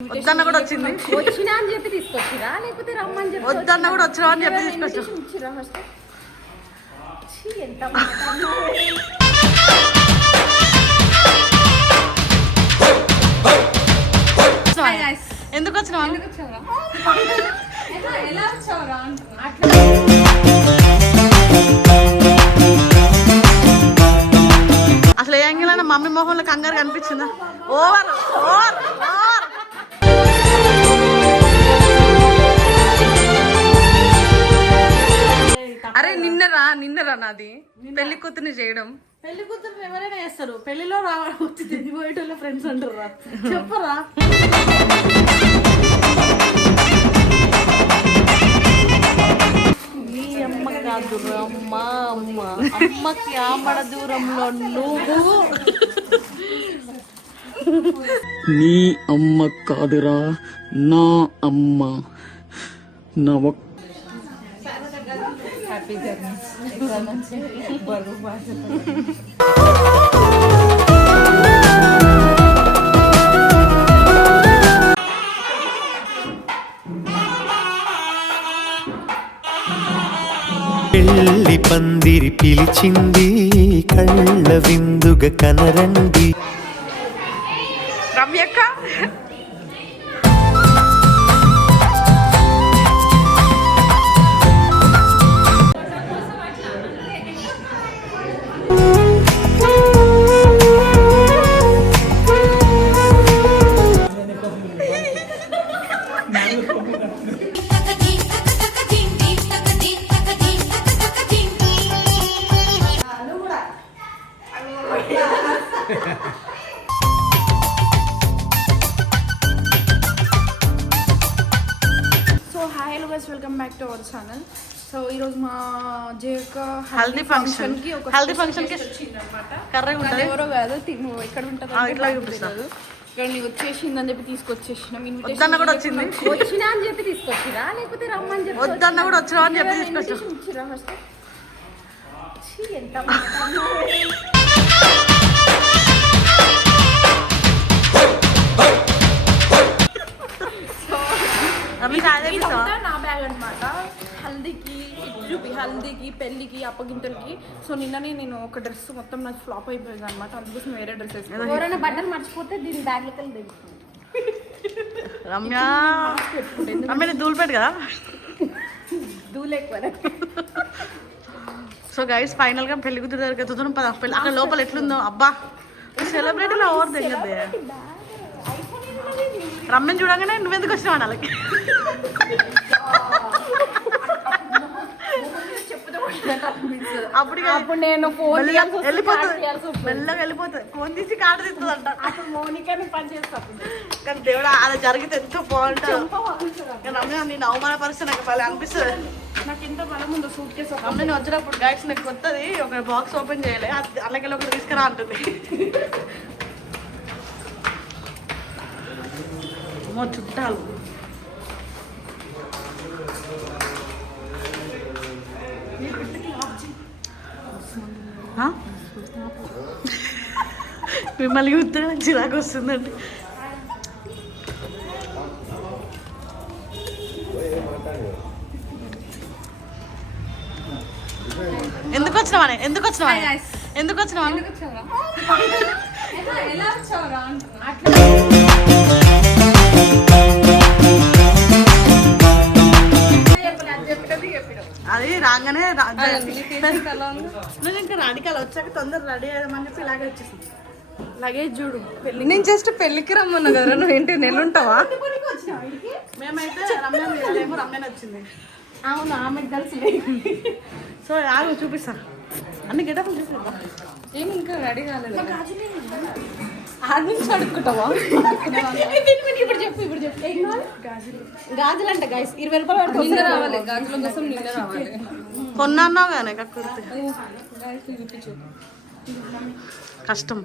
వద్దన్న కూడా వచ్చింది. వచ్చినా అని చెప్పి తీసుకొచ్చిరా? లేకపోతే రమ్మని చెప్పి వద్దన్న కూడా వచ్చినా అని చెప్పి తీసుకొచ్చా. invitation ఇచ్చిరా ఫస్ట్ ఛీ, ఎంత ఎందుకు వచ్చినావా? ఎలా వచ్చావురా అట్లా అసలు ఏ యాంగిల్ అయినా మమ్మీ మొహంలో కంగారు కనిపించిందా? ఓవర్ ఓవర్ అరే నిన్నరా నిన్నరా నాది? పెళ్ళి కూతుర్ని చేయడం. పెళ్ళి కూతురు ఎవరైనా చేస్తారు. పెళ్ళిలో రావడం వచ్చి తిరిగిపోయేటోళ్ళ ఫ్రెండ్స్ అంటారా చెప్పరా? నీ అమ్మ కాదు అమ్మ అమ్మ. అమ్మకి ఆమడ దూరంలో నువ్వు. నీ అమ్మ కాదురా నా అమ్మ. నా ఒక్క పెళ్ళి పందిరి పిలిచింది కళ్ళ విందుగ కనరండి రమ్యక్క so hi hello guys welcome back to our channel so ఈరోజు మా జేక హల్దీ ఫంక్షన్కి ఒక హల్దీ ఫంక్షన్కి వచ్చిందనమాట ఎవరో కాదు తిను ఎక్కడ ఉంటుంది ఇట్లా చూపిస్తా. ఇక్కడ నీకు వచ్చేసిందని చెప్పి తీసుకొచ్చేసినాం. వద్దన్న కూడా వచ్చింది. వచ్చినా అని చెప్పి తీసుకొచ్చిరా? లేకపోతే రమ్మని చెప్పి వద్దన్న కూడా వచ్చినా అని చెప్పి తీసుకొచ్చా ఎంత ఇదంతా నా బ్యాగ్ అన్నమాట. హల్దీకి చూపి హల్దీకి పెళ్ళికి అప్పగింతలకి. సో నిన్ననే నేను ఒక డ్రెస్ మొత్తం నాకు ఫ్లాప్ అయిపోయింది అనమాట అందుకోసం వేరే డ్రెస్ వేసుకున్నాను ఎవరైనా బట్టలు మర్చిపోతే దీని బ్యాగ్లోకి వెళ్ళి దిగుతుంది రమ్య! రమ్య నేను దూలిపెట్టు కదా. సో గైస్ ఫైనల్గా పెళ్ళి కూతురు దగ్గరికి ఎత్తుతున్నాం పద పెళ్ళి అక్కడ లోపల ఎట్లుందో. అబ్బా! సెలబ్రిటీ ఓవర్ తెగదే రమ్మని చూడగానే నువ్వెందుకు వచ్చినావు వాళ్ళకి? అప్పుడు అప్పుడు నేను ఫోన్ వెళ్ళిపోతుంది. మెల్లగా వెళ్ళిపోతుంది ఫోన్ తీసి కార్డు తీస్తుందంట అప్పుడు మౌనికని పని చేస్తాను కానీ దేవుడా అది జరిగితే ఎంతో బాగుంటుంది. రమ్య నేను అవమానపరిస్తే నాకు భలే అనిపిస్తుంది. నాకు ఎంత బలం ఉందో సూట్ కేసు రమ్య నేను వచ్చినప్పుడు గైడ్స్ నాకు కొత్తది ఒక బాక్స్ ఓపెన్ చేయలే. అలాగే ఒకటి తీసుకురా అంటుంది. అమ్మో, చుట్టాలు? మిమ్మల్ని నాకు చిరాకు వస్తుందండి. ఎందుకు వచ్చినావా ఎందుకు వచ్చినావా ఎందుకు వచ్చినావా? ఎలా వచ్చావురా రాగానే నువ్వు ఇంకా రాడికాలు వచ్చాక తొందర రెడీ అయ్యామని చెప్పి ఇలాగే వచ్చేసింది. లగేజ్ చూడు పెళ్ళి నేను జస్ట్ పెళ్ళికి రమ్మన్నా కదా నువ్వు ఏంటి నెల్లుంటావా? మేమైతే రమ్య ఏమో రమ్యని వచ్చింది. అవును ఆమెకు కలిసి సో ఆగు చూపిస్తా. అన్ని గెటప్ చూపిస్తా. ఏం ఇంకా రెడీ కాలేదు. ఆడ నుంచి అడుక్కుంటావా? ఇప్పుడు చెప్పు ఇప్పుడు చెప్పు. ఏం కావాలి గాజులు. అంట గైస్ ఇరవై రూపాయలు పడుతుంది నిన్న రావాలి గాజుల కోసం నిన్న రావాలి. కొన్నాన్నావు కానీ కక్కుర్తి చూపించు కష్టం.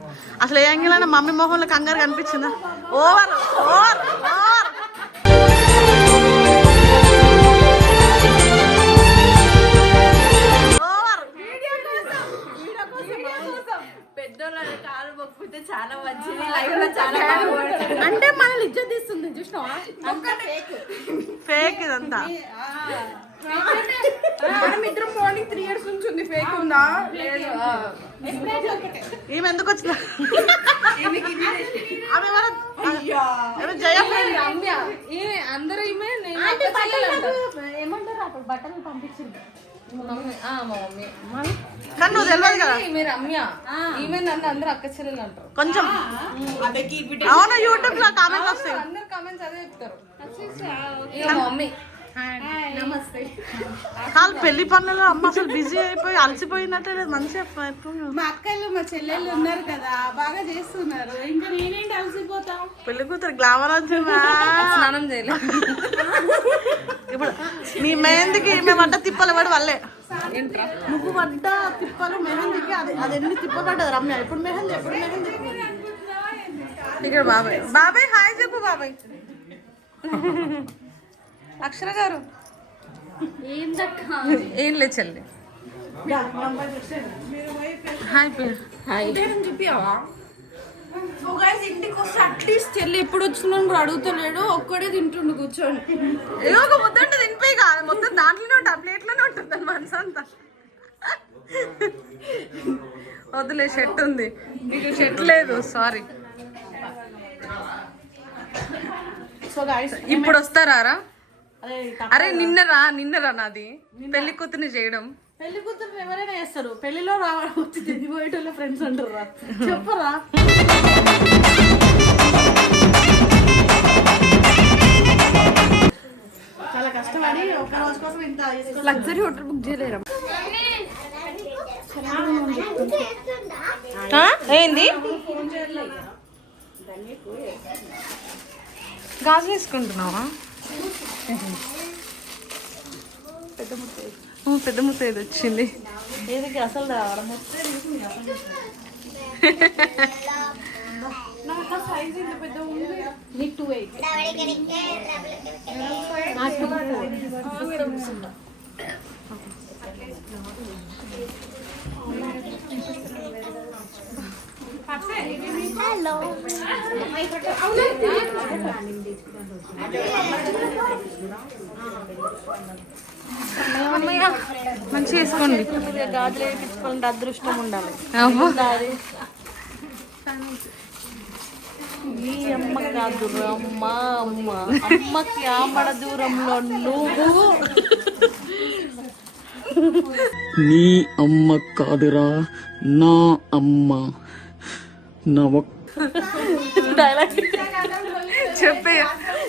అసలు ఏ యాంగిల్ అయినా మమ్మీ మొహంలో కంగారు కనిపించిందా? ఓవర్ ఓవర్ ఓవర్ ఓవర్ చాలా మంచిది. లైఫ్లో చాలా అంటే మనల్ని ఇజ్జత్ తీస్తుంది జస్ట్ చూసినావా ఫేక్ ఇదంతా. మనం ఇద్దరం మార్నింగ్ త్రీ ఇయర్స్ నుంచి ఉంది. ఫేక్ ఉందా. ఈమె ఎందుకు వచ్చిందా? ఆమె ఎవరు? జయ అందరూ. ఏమంటారు అప్పుడు బట్టలు పంపించింది కానీ నువ్వు తెలియదు కదా? ఈమె రమ్య. ఈమె నన్ను అందరూ అక్క చెల్లెలు అంటారు. కొంచెం. అవును యూట్యూబ్లో కామెంట్ వస్తాయి. అందరు కామెంట్స్ అదే చెప్తారు. మమ్మీ. నమస్తే కాదు పెళ్ళి పనులలో అమ్మ అసలు బిజీ అయిపోయి అలసిపోయినట్టే లేదు. మంచిగా ఎప్పుడు మా అక్కలు మా చెల్లెళ్ళు ఉన్నారు కదా బాగా చేస్తున్నారు. ఇంకా నేనేంటి అలసిపోతా? పెళ్ళి కూతురు గ్లామర్ స్నానం చేయలేదు ఇప్పుడు నీ మెహందీకి పడ్డ తిప్పలు పడి వల్లే? నువ్వు పడ్డ తిప్పలు మెహందీకి అది అది ఎన్ని తిప్పలు పడ్డది రమ్య? ఎప్పుడు మెహందీ ఎప్పుడు మెహందీ? ఇక్కడ బాబాయ్. బాబాయ్ హాయ్ చెప్పు బాబాయ్. అక్షర గారు? ఏం లేదు చెల్లి. హాయ్ చూపియావా? ఇంటికి వస్తే అట్లీస్ట్ చెల్లి ఎప్పుడు వచ్చినా కూడా అడుగుతలేడు. ఒక్కడే తింటుండు కూర్చొని. ఏదో ఒక ముద్ద అంటే తినిపోయి కాదు. మొత్తం దాంట్లోనే ఉంటుంది ఆ ప్లేట్లోనే ఉంటుంది అని మనసు అంతా. వద్దులే షర్ట్ ఉంది. నీకు షర్ట్ లేదు సారీ. సో గాయస్ ఇప్పుడు వస్తారా అరే నిన్నరా నిన్నరా నాది? పెళ్ళి కూతుర్ని చేయడం. పెళ్ళి కూతురు ఎవరైనా చేస్తారు. పెళ్ళిలో రావడం వచ్చి తిరిగిపోయేటోళ్ళ ఫ్రెండ్స్ అంటారా చెప్పరా? చాలా కష్టపడి ఒక రోజు కోసం ఇంత లగ్జరీ హోటల్ బుక్ చేయలేరు? ఏంది? గాజు పెద్ద ముత్త వచ్చింది. ఏదికి అసలు రావడం నీకు టూ ఎయిట్ వేసుకోండి గాజులు వేయించుకోవాలంటే అదృష్టం ఉండాలి. ఈ అమ్మ కాదు అమ్మ అమ్మ అమ్మకి ఆమడ దూరంలో నువ్వు నీ అమ్మ కాదురా నా అమ్మ. డైలాగ్ చెప్పే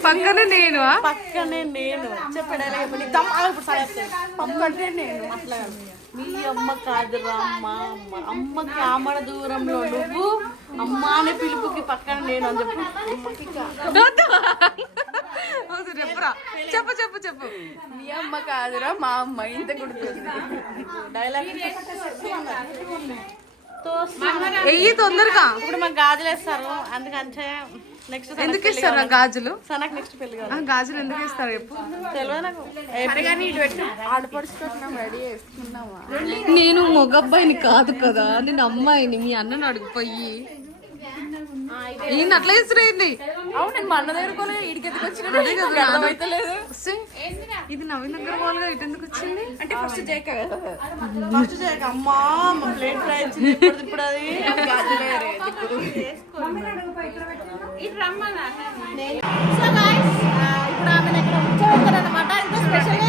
పక్కన నేను పక్కనే నేను. చెప్పే డైలాగ్ చెప్పండి దమ్ ఆగు ఇప్పుడు సరే పక్కనే నేను అట్లా. నీ అమ్మ కాదురా అమ్మ అమ్మ. అమ్మకి ఆమడ దూరంలో నువ్వు అమ్మ అనే పిలుపుకి పక్కన నేను అని చెప్పు. చెప్పురా. చెప్పు చెప్పు చెప్పు. మీ అమ్మ కాదురా మా అమ్మ ఇంత గుర్తుంది డైలాగ్ వెయ్యి తొందరగా. ఇప్పుడు మాకు గాజులు వేస్తారు. అందుకంటే నెక్స్ట్ ఎందుకు ఇస్తారు ఆ గాజులు? సనక్ నెక్స్ట్ పెళ్ళి కాదు గాజులు ఎందుకు ఇస్తారు చెప్పు. తెలియదు నాకు. కానీ ఇటు పెట్టి. ఆడపడుచు పెట్టినాం రెడీ చేసుకున్నామా నేను మొగబ్బాయిని కాదు కదా నేను అమ్మాయిని మీ అన్నను అడుగుపోయి ఈయన అట్లా ఇస్తురేంది అవును నేను మా అన్న దగ్గర ఇడికి ఎందుకు వచ్చిన? ఇది నవీన్ అగ్రవాల్గా ఇటు ఎందుకు వచ్చింది? అంటే ఫస్ట్ జైక కదా. ఫస్ట్ చేయక అమ్మా మా ప్లేట్ ఫ్రై ఇచ్చింది ఇప్పుడు అది సో గైస్ ఇప్పుడు ఆమె ఇక్కడ స్పెషల్గా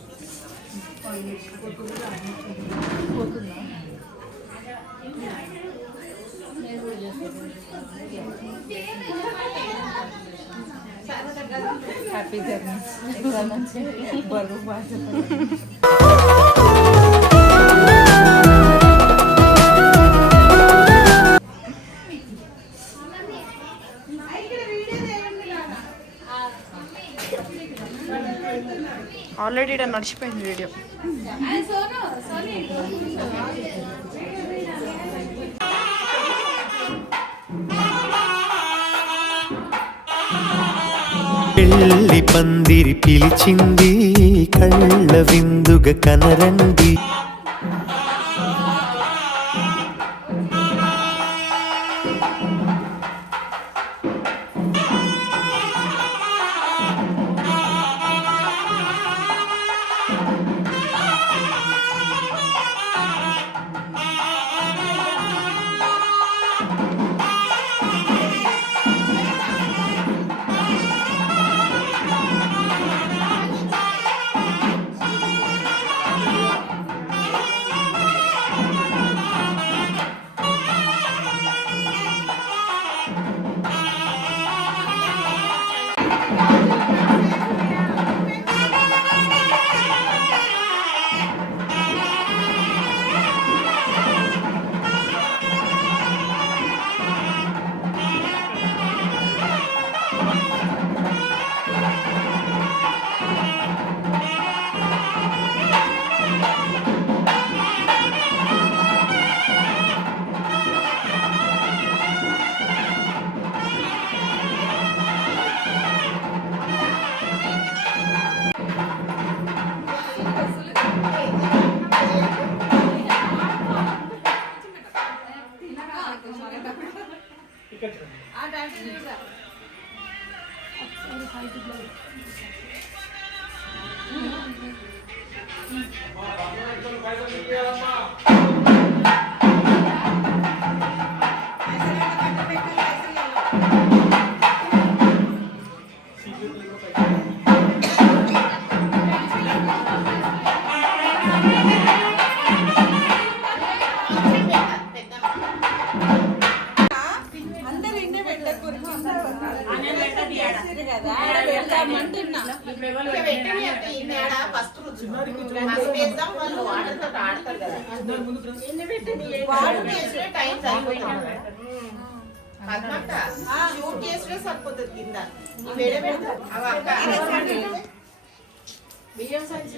హ్యాపీ జర్నీ బరువు బాధ ఆల్రెడీ ఇక్కడ నడిచిపోయింది వీడియో. పెళ్ళి పందిరి పిలిచింది కళ్ళ విందుగ కనరండి 把,밥이나좀가위바위 보. సరిపోతుంది కింద బియ్యం సంచి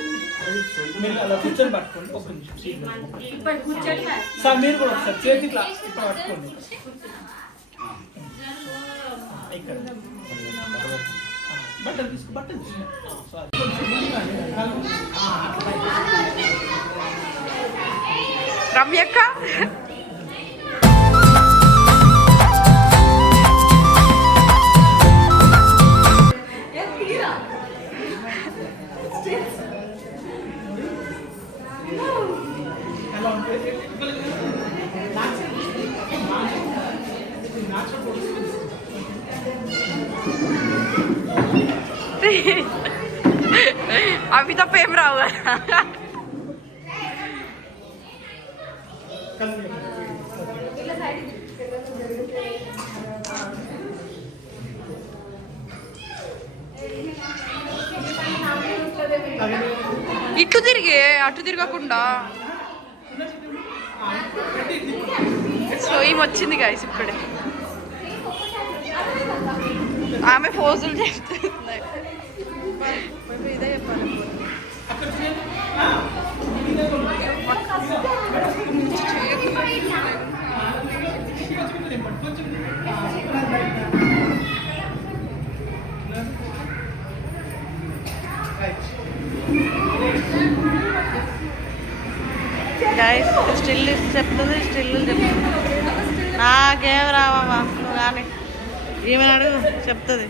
మీరు అలా కూర్చొని పట్టుకోండి ఒక నిమిషం. సార్ మీరు కూడా ఒకసారి చేతి ఇట్లా ఇట్లా పట్టుకోండి. ఇక్కడ. బట్టలు తీసుకో బట్టలు తీసుకో. సారీ రమ్యక్క? ఇటు తిరిగే అటు తిరగకుండా సో ఏం వచ్చింది గాయస్ ఇప్పుడే ఆమె ఫోజులు చేస్తుంది ఇదే చెప్పాలి ఇక్కడ తెంపండి కొంచెం ఆ, ఇక్కడ బయట. రైట్ గైస్ స్టిల్ చెప్తుంది స్టిల్ చెప్తుంది నాకేం రావమ్మా నువ్వు కానీ ఈమె అడుగు చెప్తుంది.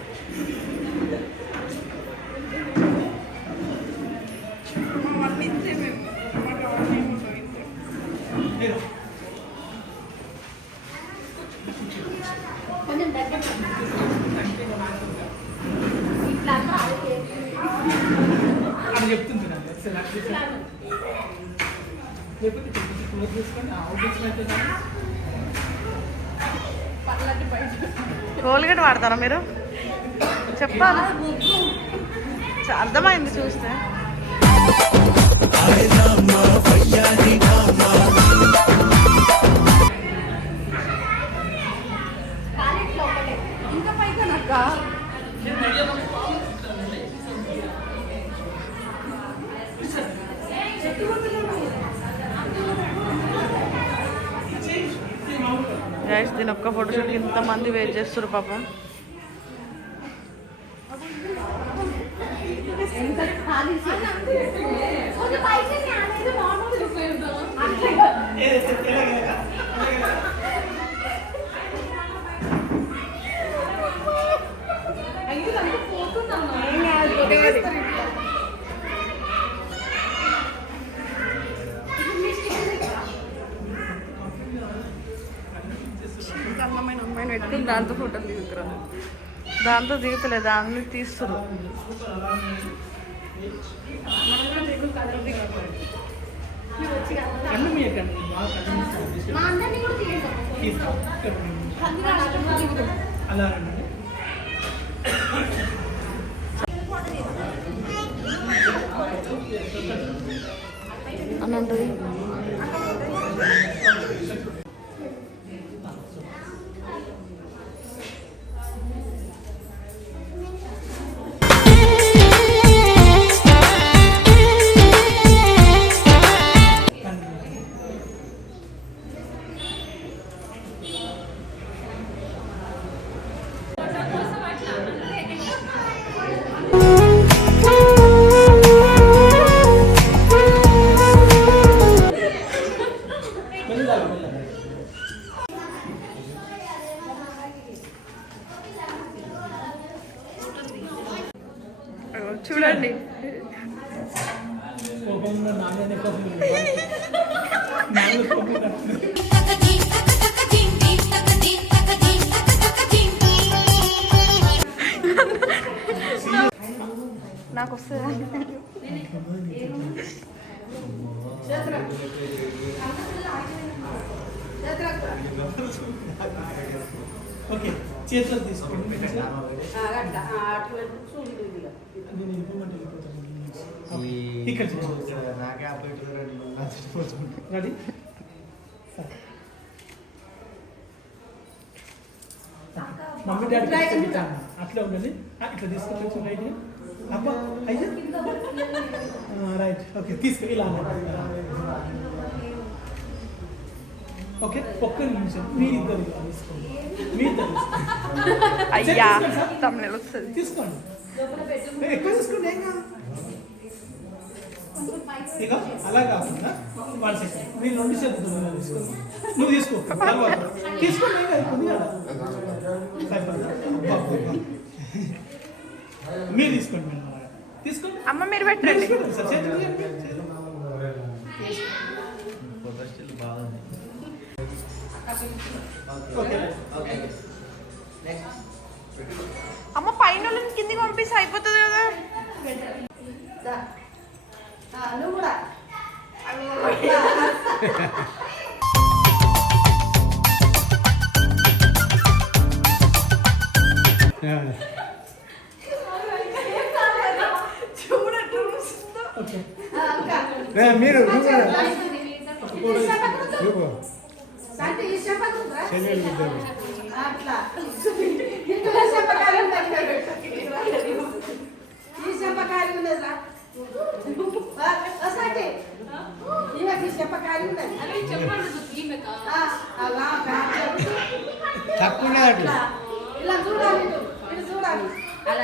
లేకపోతే కొంచెం క్లోజ్ చేసుకోండి ఆడియన్స్ అయితే కోల్గేట్ వాడతారా మీరు? చెప్పాలి? అర్థమైంది చూస్తే. சுறுசுறுப்பாகவும் దాంతో దిగుతలే దాన్ని తీస్తురు కన్ను అలా రండి అని ఉంటుంది చూడండి. నాకు వస్తుంది ఓకే చేతిలో తీసుకోండి మంచిగా. నేను వెళ్ళిపోమంటే వెళ్ళిపోతాను. ఓకే. ఇక్కడ చూడండి. రెడీ సరే. మమ్మీ డాడీ తీసుకెళ్తాను అట్లా ఉండండి ఆ, ఇట్లా తీసుకొని వచ్చి రైట్ అబ్బా అయ్యా రైట్ ఓకే తీసుకో ఇలా ఓకే ఒక్క నిమిషం మీరిద్దరు ఇలా తీసుకోండి మీరిద్దరు తీసుకోండి. అయ్యా తీసుకోండి సార్. తమిళ వస్తుంది తీసుకోండి ఏ, ఎక్కువ తీసుకోండి ఏం కాదు ఇక అలా కాకుండా వన్ సెకండ్ నేను రెండు చేతులు ఇలా తీసుకోండి నువ్వు తీసుకో తర్వాత తీసుకోండి ఏం కాదు కొద్దిగా సరిపోతుందా? అబ్బా, అబ్బా, అబ్బా. మీరు తీసుకోండి మేడం అలాగా. తీసుకోండి అమ్మ మీరు మీరు పెట్టండి అమ్మ పైన కిందికి పంపిస్తే అయిపోతుంది కదా. ఓకే మీరు అట్లా. ఇంట్లో చెప్పకాలం ఈ చెప్పకాలం ఉన్నదా? వస్తాంటి ఈమెకి చెప్పకాలం ఉన్నది. ఆ, అలా కాదు. తక్కువ ఇలా చూడాలి చూడాలి. అలా